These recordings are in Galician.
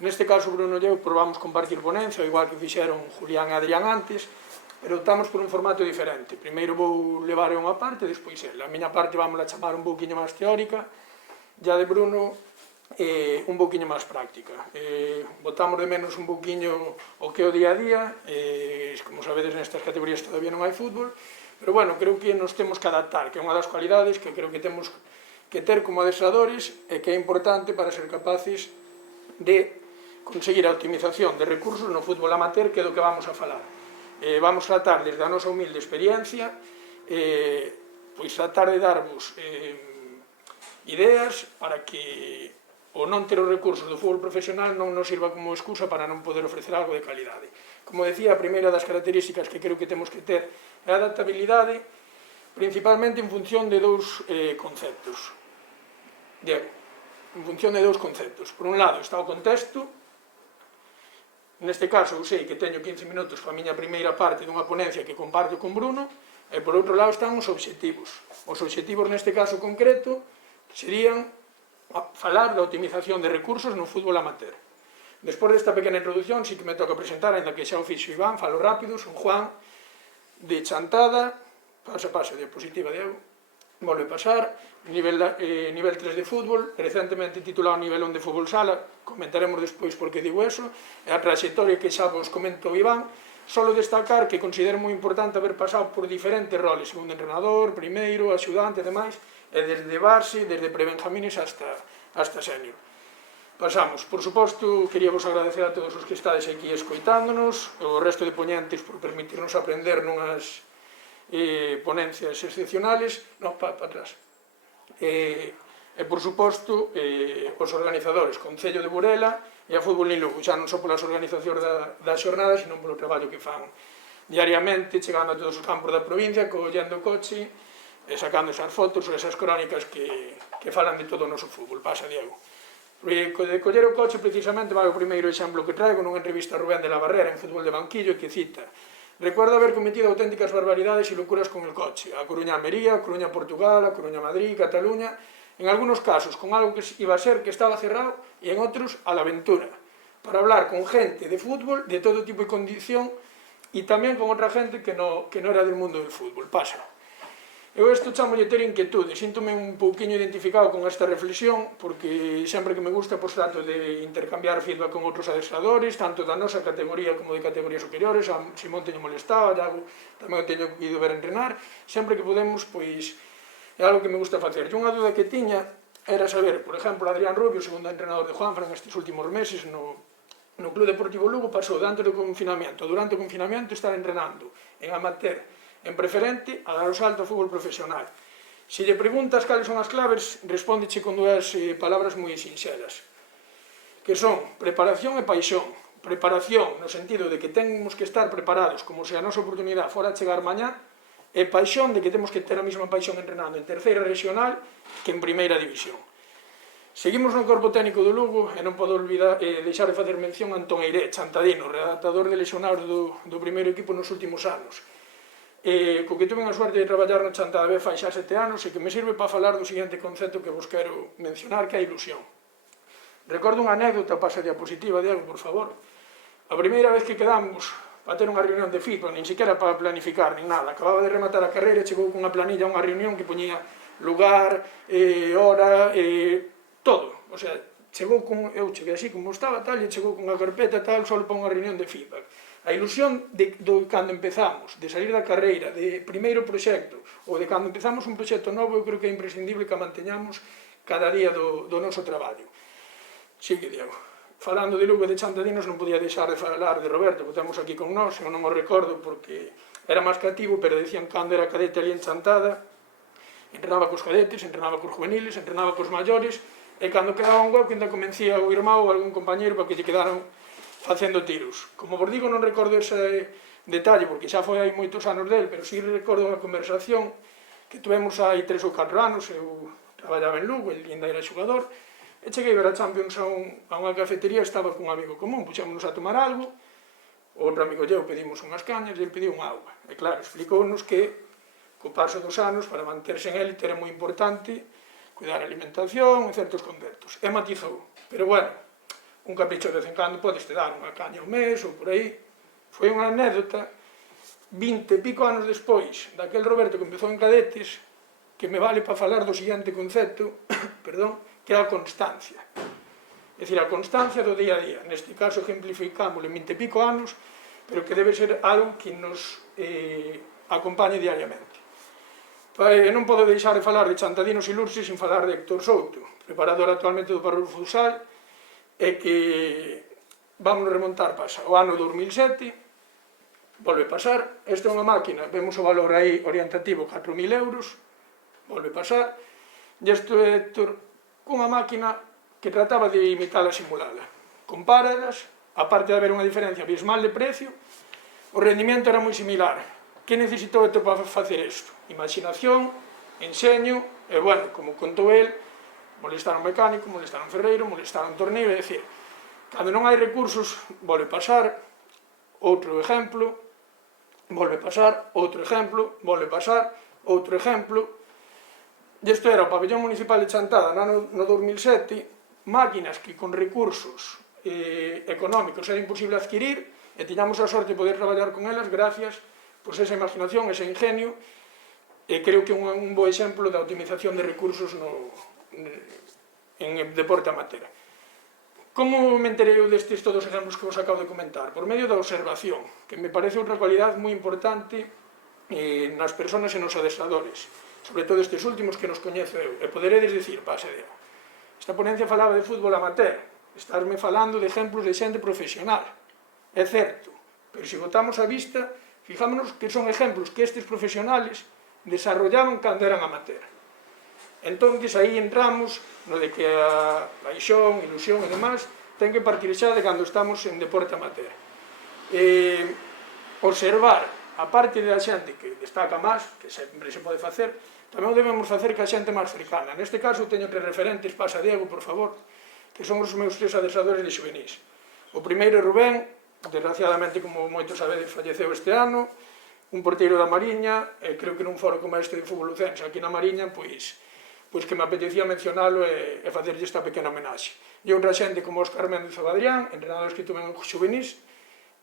Neste caso, Bruno e eu probamos compartir ponencia, igual que fixeron Julián e Adrián antes, pero optamos por un formato diferente. Primeiro vou levar unha parte, despois ele. A miña parte vamos a chamar un pouquinho máis teórica, e a de Bruno un pouquinho máis práctica. Botamos de menos un pouquinho o que é o día a día, como sabedes nestas categorías todavía non hai fútbol, pero bueno, creo que nos temos que adaptar, que é unha das cualidades que creo que temos que ter como adestradores e que é importante para ser capaces de conseguir a optimización de recursos no fútbol amateur, que é do que vamos a falar. Vamos tratar desde a nosa humilde experiencia, pois tratar de darvos ideas para que o non ter os recursos do fútbol profesional non nos sirva como excusa para non poder ofrecer algo de calidade. Como decía, a primeira das características que creo que temos que ter é a adaptabilidade, principalmente en función de dous conceptos. Diego, en función de dous conceptos. Por un lado está o contexto. Neste caso, eu sei que teño 15 minutos para a miña primeira parte dunha ponencia que comparto con Bruno, e por outro lado están os obxectivos. Os obxectivos neste caso concreto serían falar da optimización de recursos no fútbol amateur. Despois desta pequena introducción, sí que me toca presentar, ainda que xa o fixo Iván, falo rápido, son Juan, de Chantada, pasa, diapositiva de eu, volve pasar, nivel 3 de fútbol, recentemente titulado nivel 1 de fútbol sala, comentaremos despois por que digo eso, e a trayectoria que xa vos comentou Iván, solo destacar que considero moi importante haber pasado por diferentes roles, segundo entrenador, primeiro, axudante e demais, e desde base, desde prebenjamines hasta senior. Pasamos. Por suposto, quería vos agradecer a todos os que estades aquí escoitándonos, o resto de poñentes por permitirnos aprender nunhas ponencias excepcionales. No, para atrás. E, por suposto, os organizadores, Concello de Burela e a Fútbol en Lugo, xa non só polas organizacións da xornada, sino polo traballo que fan diariamente, chegando a todos os campos da provincia, collendo o coche, e sacando esas fotos ou esas crónicas que falan de todo o noso fútbol. Pasa, Diego. De coller o coche, precisamente, vai o primeiro exemplo que traigo nunha entrevista a Rubén de la Barrera en Fútbol de Banquillo, que cita: recuerdo haber cometido auténticas barbaridades y locuras con el coche. A Coruña Almería, a Coruña Portugal, a Coruña Madrid, Cataluña, en algunos casos con algo que iba a ser que estaba cerrado y en otros a la aventura, para hablar con gente de fútbol de todo tipo y condición y también con otra gente que no era del mundo del fútbol. Pasa. Eu isto chamolle ter inquietude, síntome un pouquiño identificado con esta reflexión, porque sempre que me gusta, pois trato de intercambiar feedback con outros adestradores, tanto da nosa categoría como de categorías superiores. A Simón teño molestado, a Iago tamén o teño ido ver entrenar, sempre que podemos, pois é algo que me gusta facer. E unha dúda que tiña era saber, por exemplo, Adrián Rubio, segundo entrenador de Juanfran estes últimos meses no Club Deportivo Lugo, pasou antes do confinamento, durante o confinamento, estar entrenando en amateur, en preferente, a dar o salto ao fútbol profesional. Se lle preguntas cales son as claves, respóndeche con dúas palabras moi sinxelas, que son preparación e paixón. Preparación no sentido de que temos que estar preparados como se a nosa oportunidade fora a chegar mañá, e paixón de que temos que ter a mesma paixón entrenando en terceira regional que en primeira división. Seguimos no corpo técnico do Lugo e non podo deixar de facer mención a Antón Eiré, chantadino, redactador de lesionados do primeiro equipo nos últimos anos, co que tuve a suerte de traballar no Chantada B fai xa 7 anos e que me sirve para falar do seguinte concepto que vos quero mencionar, que é a ilusión. Recordo unha anécdota, pasa a diapositiva, Diego, por favor. A primeira vez que quedamos para ter unha reunión de feedback, nin siquiera para planificar, nin nada, acababa de rematar a carreira e chegou con unha planilla a unha reunión que poñía lugar, hora, todo. O sea, eu cheguei así como estaba, tal, e chegou con unha carpeta, tal, só para unha reunión de feedback. A ilusión de cando empezamos, de salir da carreira, de primeiro proxecto, ou de cando empezamos un proxecto novo, eu creo que é imprescindible que a manteñamos cada día do noso traballo. Sigue, Diego. Falando de Lugo e de Chantadinos, non podía deixar de falar de Roberto, que temos aquí con nós, eu non o recordo porque era máis cativo, pero decían cando era cadete ali en Chantada, entrenaba cos cadetes, entrenaba cos juveniles, entrenaba cos maiores, e cando quedaba un gol, que ainda convencía o irmão ou algún compañero para que lle quedaran facendo tiros. Como vos digo, non recordo ese detalle, porque xa foi hai moitos anos del, pero sí recordo unha conversación que tuvemos hai 3 ou 4 anos, eu traballaba en Lugo, ele ainda era xogador, e cheguei a ver a Champions a unha cafetería, estaba con un amigo común, puxémonos a tomar algo, outro amigo e eu pedimos unhas cañas e ele pediu unha auga. E claro, explicounos que, co paso dos anos, para manterse en élite era moi importante cuidar a alimentación e certos conceptos. E matizou. Pero bueno, un capricho de vez en cando podes te dar unha caña ao mes ou por aí. Foi unha anécdota 20 e pico anos despois daquel Roberto que empezou en cadetes, que me vale para falar do seguinte concepto, perdón, que é a constancia. É dicir, a constancia do día a día. Neste caso ejemplificámoslo en 20 e pico anos, pero que debe ser algo que nos acompañe diariamente. Non podo deixar de falar de Chantadinos e Lurse sin falar de Héctor Souto, preparador actualmente do Parrulo Futsal, e que vamos remontar pasa o ano 2007, volve pasar, esta é unha máquina, vemos o valor aí orientativo 4.000 euros, volve pasar, e isto é Héctor cunha máquina que trataba de imitar a simulada. Compáralas, aparte de haber unha diferencia abismal de precio, o rendimento era moi similar. Que necesitou Héctor para facer isto? Imaginación, enseño, e bueno, como contou el, molestaron mecánico, molestaron ferreiro, molestaron tornillo, é dicir, cando non hai recursos, volve pasar, outro exemplo, volve pasar, outro exemplo, volve pasar, outro exemplo. E isto era o pabellón municipal de Chantada no 2007, máquinas que con recursos económicos era imposible adquirir, e tiñamos a sorte de poder traballar con elas gracias pois esa imaginación, ese ingenio, e creo que é un bo exemplo da optimización de recursos en deporte amateur. Como me enterei destes todos os exemplos que vos acabo de comentar? Por medio da observación, que me parece outra cualidade moi importante nas persoas e nos adestradores, sobre todo estes últimos que nos coñezo eu, e poderedes dicir, pase Diego, esta ponencia falaba de fútbol amateur, estarme falando de exemplos de xente profesional, é certo, pero se botamos a vista, fijámonos que son exemplos que estes profesionales desarrollaban cando eran amateur. Entón, aí entramos no de que a paixón, ilusión e demás ten que partir xa de cando estamos en deporte amateur. Observar a parte da xente que destaca máis, que sempre se pode facer, tamén o debemos facer que a xente máis cercana. Neste caso teño tres referentes, pasa Diego, por favor, que son os meus tres adestradores de xuvenís. O primeiro é Rubén, desgraciadamente, como moitos sabedes, falleceu este ano, un porteiro da Mariña, e creo que nun foro como este de fútbol lucense aquí na Mariña, pois que me apetecía mencionalo e facerlle esta pequena homenaxe. E outra xente como Óscar Méndez Abadrián, entrenadores que tuve en xuvenís,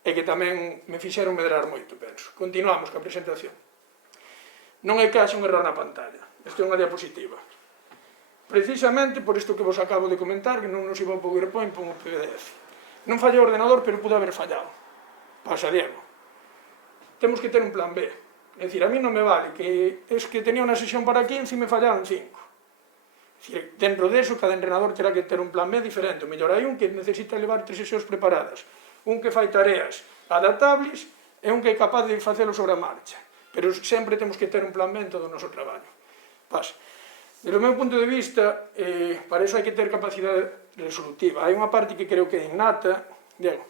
e que tamén me fixeron medrar moito, penso. Continuamos ca presentación. Non hai que haxa un error na pantalla. Isto é unha diapositiva. Precisamente por isto que vos acabo de comentar, que non nos iba o PowerPoint, pon o PDF. Non fallou o ordenador, pero pudo haber fallado. Pasa, Diego. Temos que ter un plan B. É dicir, a mí non me vale que es que tenía unha sesión para 15 e me fallaron 5. É dicir, dentro deso, cada entrenador terá que ter un plan B diferente. O mellor hai un que necesita levar 3 sesións preparadas, un que fai tareas adaptables e un que é capaz de facelo sobre a marcha. Pero sempre temos que ter un plan B en todo o noso traballo. Pasa. Desde o meu punto de vista, para iso hai que ter capacidade resolutiva. Hai unha parte que creo que é innata. Diego,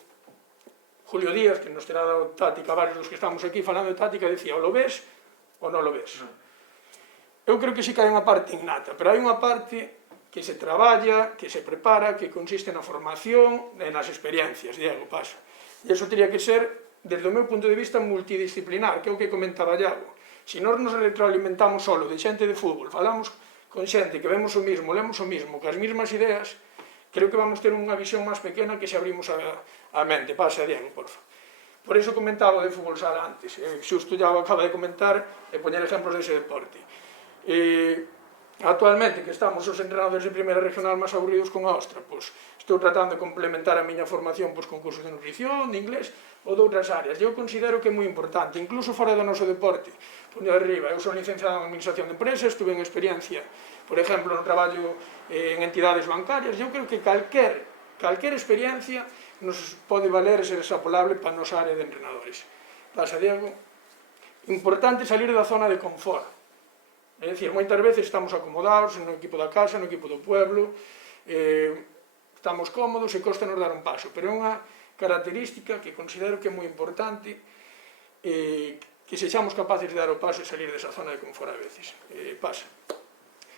Julio Díaz, que nos terá dado táctica, varios dos que estamos aquí falando de táctica, decía, o lo ves ou non lo ves. Eu creo que sí que hai unha parte innata, pero hai unha parte que se traballa, que se prepara, que consiste na formación e nas experiencias. Diego, pasa. E iso teria que ser, desde o meu punto de vista, multidisciplinar, que é o que comentaba Iago. Se nós nos retroalimentamos solo de xente de fútbol, falamos con xente que vemos o mismo, lemos o mismo, que as mismas ideas, creo que vamos ter unha visión máis pequena que se abrimos a mente. Pasa, Diego, porfa. Por iso comentaba de fútbol sala antes, xusto ya acaba de comentar e poñer exemplos dese deporte. Actualmente, que estamos os entrenadores de primeira regional máis aburridos con a ostra, pois estou tratando de complementar a miña formación con cursos de nutrición, de inglés ou de outras áreas. Eu considero que é moi importante, incluso fora do noso deporte. Poño arriba, eu son licenciado en Administración de Empresas, tuve en experiencia, por exemplo, no traballo en entidades bancarias. Eu creo que calquer experiencia nos pode valer ser extrapolable para a nosa área de entrenadores. Pasa, Diego. Importante salir da zona de confort. É dicir, moitas veces estamos acomodados no equipo da casa, no equipo do pueblo, estamos cómodos e costa nos dar un paso, pero é unha característica que considero que é moi importante que sexamos capaces de dar o paso e salir desa zona de confort a veces. Pasa.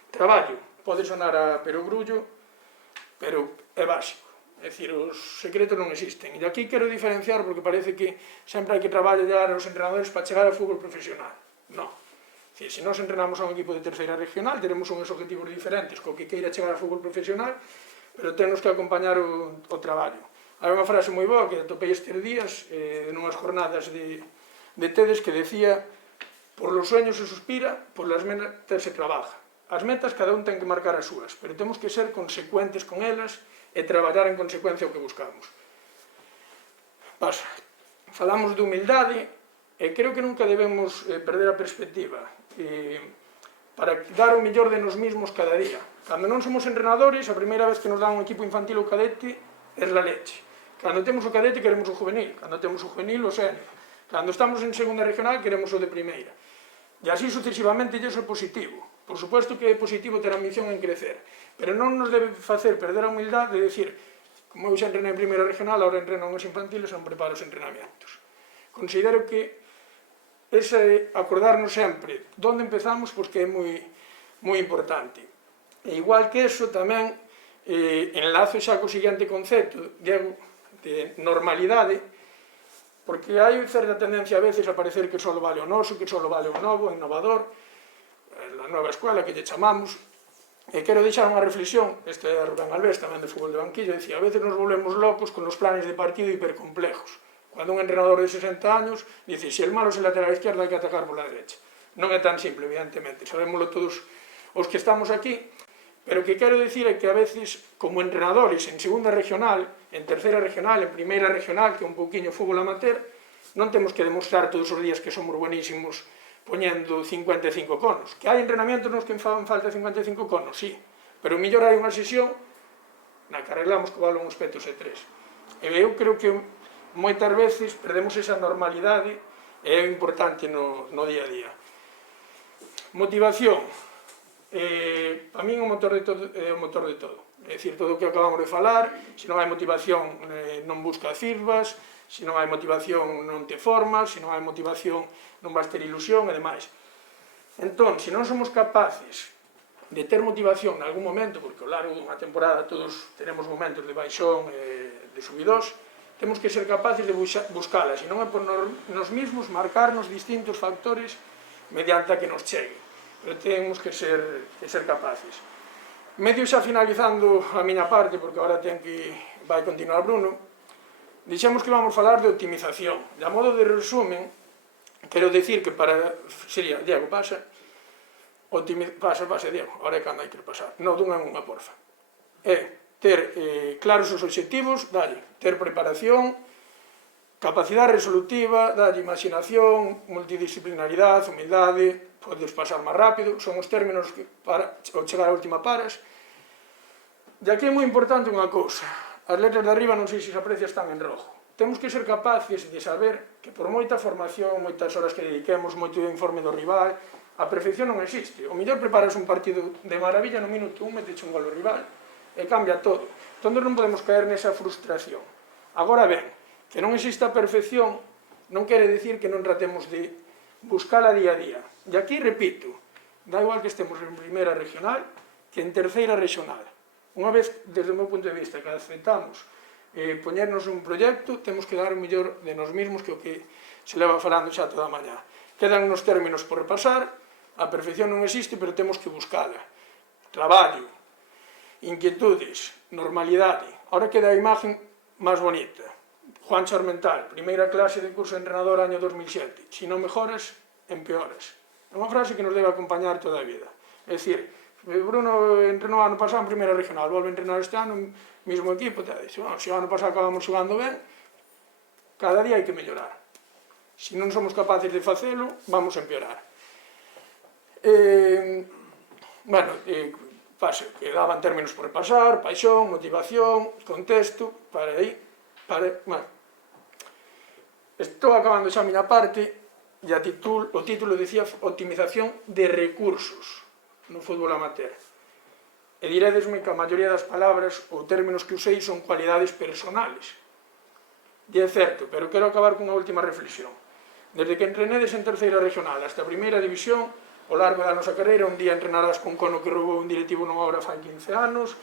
Traballo. Pode sonar a perogrullo, pero é básico. É dicir, os secretos non existen. E aquí quero diferenciar porque parece que sempre hai que traballar os entrenadores para chegar ao fútbol profesional. Non. Se nós entrenamos a un equipo de terceira regional, teremos uns objetivos diferentes co que queira chegar ao fútbol profesional, pero temos que acompañar o traballo. Hai unha frase moi boa que atopei estes días nunhas jornadas de TEDx que decía: por los sueños se suspira, por las metas se trabaja. As metas cada un ten que marcar as súas, pero temos que ser consecuentes con elas e traballar en consecuencia o que buscamos. Pasa. Falamos de humildade e creo que nunca debemos perder a perspectiva para dar o mellor de nos mismos cada día. Cando non somos entrenadores, a primeira vez que nos dá un equipo infantil ou cadete é la leche. Cando temos o cadete queremos o juvenil, cando temos o juvenil o sénior. Cando estamos en segunda regional queremos o de primeira. E así sucesivamente, e iso é positivo. Por suposto que é positivo ter a ambición en crecer, pero non nos debe facer perder a humildade de decir, como eu xa entrenei en primeira regional, agora entreno nos infantiles e non preparo os entrenamientos. Considero que ese acordarnos sempre onde empezamos, porque é moi importante. E igual que eso, tamén enlazo xa co seguinte concepto, Diego, de normalidade, porque hai certa tendencia a veces a parecer que só vale o noso, que só vale o novo, o innovador, a nova escuela que lle chamamos, e quero deixar unha reflexión, este é Rubén Alves, tamén de fútbol de banquillo, decía, a veces nos volvemos locos con os planes de partido hipercomplejos. Cando un entrenador de 60 años dice, se el malo é o lateral izquierdo hai que atacar pola derecha. Non é tan simple, evidentemente, sabémoslo todos os que estamos aquí, pero o que quero dicir é que a veces, como entrenadores en segunda regional, en terceira regional, en primeira regional, que é un pouquiño fútbol amateur, non temos que demostrar todos os días que somos buenísimos poñendo 55 conos. Que hai entrenamientos nos que fan falta 55 conos, sí, pero mellor hai unha sesión na que arreglamos co balón uns petos e tres. E eu creo que moitas veces perdemos esa normalidade e é importante no día a día. Motivación. Para min o motor de todo é o motor de todo. É dicir, todo o que acabamos de falar, se non hai motivación non busca firmas, se non hai motivación non te formas, se non hai motivación non vas ter ilusión e demais. Entón, se non somos capaces de ter motivación en algún momento, porque ao largo dunha temporada todos tenemos momentos de baixón e de subidós, temos que ser capaces de buscala, se non é por nos mesmos marcarnos distintos factores mediante a que nos chegue, pero temos que ser capaces. Medio xa finalizando a miña parte, porque agora vai continuar Bruno, dixemos que vamos falar de optimización. De a modo de resumen, quero decir que sería, Diego, pasa, Diego, agora é cando hai que pasar, non dunha en unha, porfa. Ter claros os obxectivos, ter preparación, capacidade resolutiva, imaginación, multidisciplinaridade, humildade, podes pasar máis rápido, son os términos que ao chegar á última paras. E aquí é moi importante unha cousa, as letras de arriba non sei se se aprecia están en rojo. Temos que ser capaces de saber que por moita formación, moitas horas que dediquemos, moito informe do rival, a perfección non existe. O mellor preparas un partido de maravilla no minuto 1, meteche un gol ao rival, e cambia todo. Entón non podemos caer nesa frustración. Agora ben, que non exista a perfección non quere dicir que non tratemos de buscala día a día. E aquí, repito, dá igual que estemos en primeira regional que en terceira regional. Unha vez, desde o meu punto de vista, que aceptamos poñernos un proxecto, temos que dar o mellor de nos mesmos que o que se leva falando xa toda a mañá. Quedan nos términos por repasar, a perfección non existe, pero temos que buscala. Traballo, inquietudes, normalidade. Ahora queda a imagen máis bonita. Juan Charmental, primeira clase de curso de entrenador año 2007. Si non mejoras, empeoras. É unha frase que nos debe acompañar toda a vida. É dicir, Bruno entrenou ano pasado en primeira regional, volve a entrenar este ano, mismo equipo, se o ano pasado acabamos xogando ben, cada día hai que mellorar. Se non somos capaces de facelo, vamos a empeorar. Que daban términos por repasar, paixón, motivación, contexto, estou acabando xa a miña parte e o título dicía optimización de recursos no fútbol amateur. E diredesme que a maioría das palabras ou términos que usei son cualidades personales. E é certo, pero quero acabar con unha última reflexión. Desde que entrenedes en terceira regional hasta a primeira división, ao largo da nosa carreira, un día entrenarás con cono que roubou un directivo nunha obra fai 15 anos,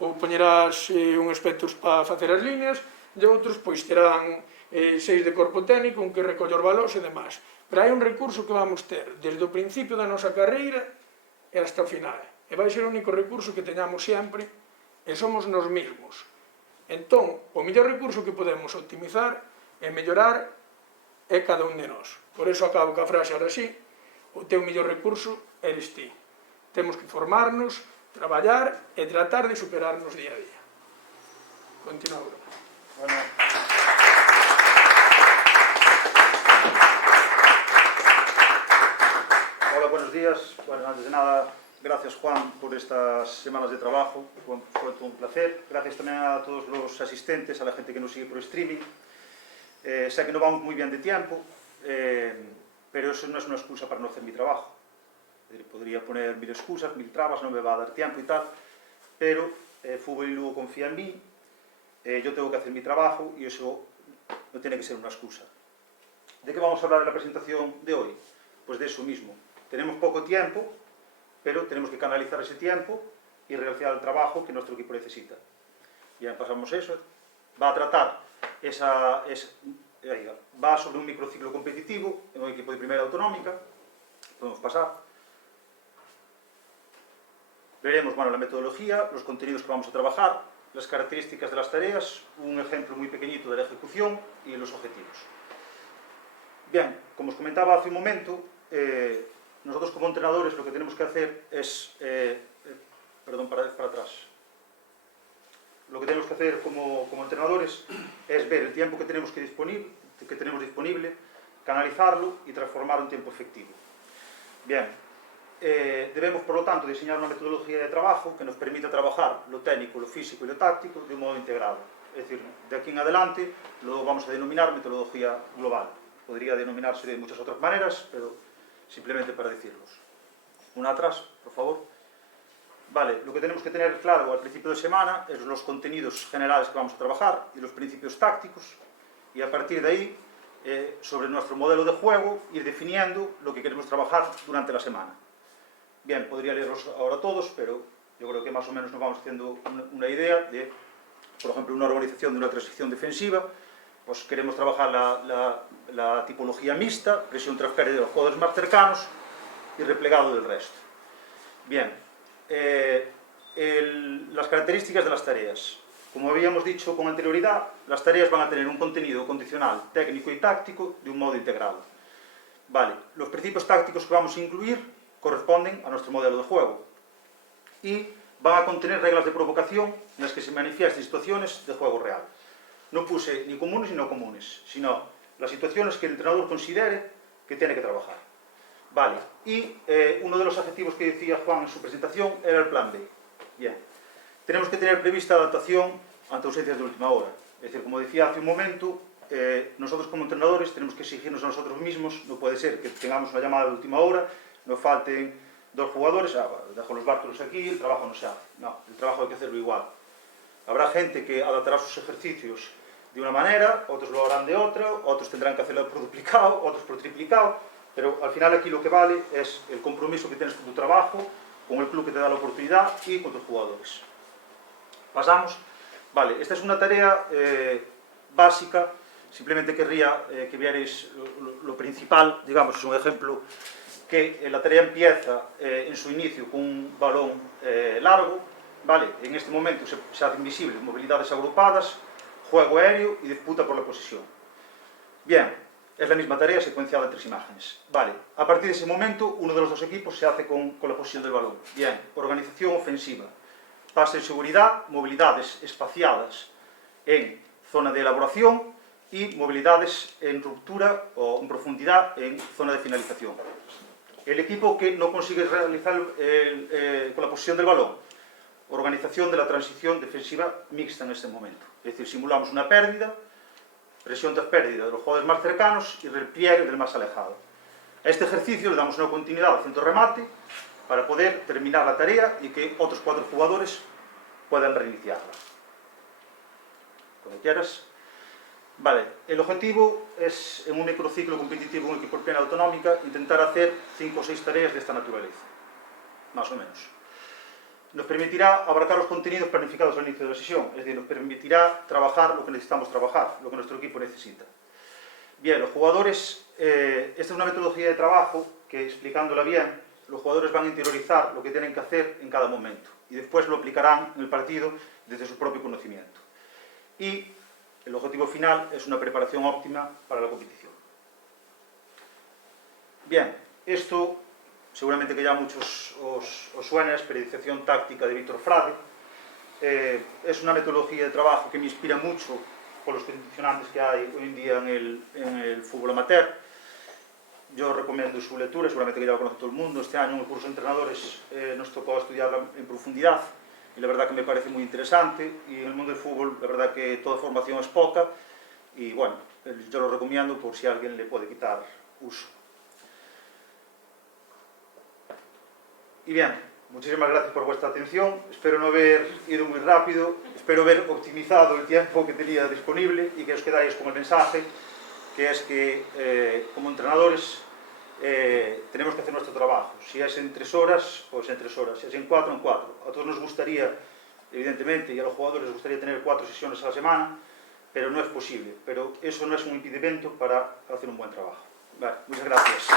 ou poñerás un espectros para facer as líneas, e outros pois terán 6 de corpo técnico, un que recolle os valores e demais. Pero hai un recurso que vamos ter desde o principio da nosa carreira e hasta o final. E vai ser o único recurso que teñamos sempre e somos nos mesmos. Entón, o mellor recurso que podemos optimizar e mellorar é cada un de nós. Por iso acabo ca frase ahora sí, o teu mellor recurso eres ti. Temos que formarnos, traballar e tratar de superarnos día a día. Continúa, Bruno. Bueno. Hola, buenos días. Bueno, antes de nada, gracias Juan por estas semanas de trabajo, fue todo un placer. Gracias también a todos los asistentes, a la gente que nos sigue por streaming. Sé que no vamos muy bien de tiempo, pero eso no es una excusa para no hacer mi trabajo. Podría poner mil excusas, mil trabas, no me va a dar tiempo y tal, pero Fútbol y Lugo confía en mí, yo tengo que hacer mi trabajo y eso no tiene que ser una excusa. ¿De qué vamos a hablar en la presentación de hoy? Pues de eso mismo. Tenemos poco tiempo, pero tenemos que canalizar ese tiempo y realizar el trabajo que nuestro equipo necesita. Ya pasamos eso. Va a tratar va sobre un microciclo competitivo en un equipo de primera autonómica. Podemos pasar. Veremos, bueno, la metodología, los contenidos que vamos a trabajar, las características de las tareas, un ejemplo muy pequeñito de la ejecución y los objetivos. Bien, como os comentaba hace un momento, nosotros como entrenadores lo que tenemos que hacer es... perdón, para atrás. Lo que tenemos que hacer como entrenadores es ver el tiempo que tenemos disponible, canalizarlo y transformarlo en tiempo efectivo. Bien, debemos por lo tanto diseñar una metodología de trabajo que nos permita trabajar lo técnico, lo físico y lo táctico de un modo integrado. Es decir, de aquí en adelante lo vamos a denominar metodología global. Podría denominarse de muchas otras maneras, pero simplemente para decirlos. Una atrás, por favor. Vale, lo que tenemos que tener claro al principio de semana es los contenidos generales que vamos a trabajar y los principios tácticos, y a partir de ahí, sobre nuestro modelo de juego, ir definiendo lo que queremos trabajar durante la semana. Bien, podría leerlos ahora todos, pero yo creo que más o menos nos vamos haciendo una idea de, por ejemplo, una organización de una transición defensiva. Pues queremos trabajar la tipología mixta, presión tras pérdida de los jugadores más cercanos y replegado del resto. Bien, las características de las tareas. Como habíamos dicho con anterioridad, las tareas van a tener un contenido condicional técnico y táctico de un modo integrado. Vale, los principios tácticos que vamos a incluir corresponden a nuestro modelo de juego y van a contener reglas de provocación en las que se manifiesten situaciones de juego real. No puse ni comunes ni no comunes, sino las situaciones que el entrenador considere que tiene que trabajar. Vale, y uno de los adjetivos que decía Juan en su presentación era el plan B. Bien, tenemos que tener prevista adaptación ante ausencias de última hora. Es decir, como decía hace un momento, nosotros como entrenadores tenemos que exigirnos a nosotros mismos. No puede ser que tengamos una llamada de última hora, nos falten 2 jugadores, dejo los bártulos aquí, el trabajo no se hace. No, el trabajo hay que hacerlo igual. Habrá gente que adaptará sus ejercicios de una manera, otros lo harán de otra, otros tendrán que hacerlo por duplicado, otros por triplicado, pero al final aquí lo que vale es el compromiso que tienes con tu trabajo, con el club que te da la oportunidad y con tus jugadores. Pasamos. Vale, esta es una tarea básica, simplemente querría que vierais lo principal, digamos, es un ejemplo que la tarea empieza en su inicio con un balón largo, vale, en este momento se hacen visibles movilidades agrupadas, juego aéreo y disputa por la posesión. Bien, es la misma tarea secuenciada en 3 imágenes. Vale, a partir de ese momento, uno de los 2 equipos se hace con la posesión del balón. Bien, organización ofensiva. Pase de seguridad, movilidades espaciadas en zona de elaboración y movilidades en ruptura o en profundidad en zona de finalización. El equipo que no consigue realizar con la posesión del balón, organización de la transición defensiva mixta en este momento. Es decir, simulamos una pérdida, presión tras pérdida de los jugadores más cercanos y repliegue del más alejado. A este ejercicio le damos una continuidad al centro remate para poder terminar la tarea y que otros 4 jugadores puedan reiniciarla. Cuando quieras. Vale, el objetivo es, en un microciclo competitivo, un equipo de primera autonómica, intentar hacer 5 o 6 tareas de esta naturaleza, más o menos. Nos permitirá abarcar los contenidos planificados al inicio de la sesión, es decir, nos permitirá trabajar lo que necesitamos trabajar, lo que nuestro equipo necesita. Bien, los jugadores, esta es una metodología de trabajo que, explicándola bien, los jugadores van a interiorizar lo que tienen que hacer en cada momento y después lo aplicarán en el partido desde su propio conocimiento. Y el objetivo final es una preparación óptima para la competición. Bien, esto seguramente que ya muchos os suena, especialización táctica de Víctor Frade. Es una metodología de trabajo que me inspira mucho por los condicionantes que hay hoy en día en el fútbol amateur. Yo recomiendo su lectura, seguramente que ya lo conoce todo el mundo. Este año en el curso de entrenadores nos tocó estudiarla en profundidad y la verdad que me parece muy interesante, y en el mundo del fútbol la verdad que toda formación es poca y bueno, yo lo recomiendo por si a alguien le puede quitar uso. Y bien, muchísimas gracias por vuestra atención, espero no haber ido muy rápido, espero haber optimizado el tiempo que tenía disponible y que os quedáis con el mensaje, que es que como entrenadores tenemos que hacer nuestro trabajo. Si es en 3 horas, pues en 3 horas, si es en 4, en 4. A todos nos gustaría, evidentemente, y a los jugadores les gustaría tener 4 sesiones a la semana, pero no es posible. Pero eso no es un impedimento para hacer un buen trabajo. Vale, muchas gracias.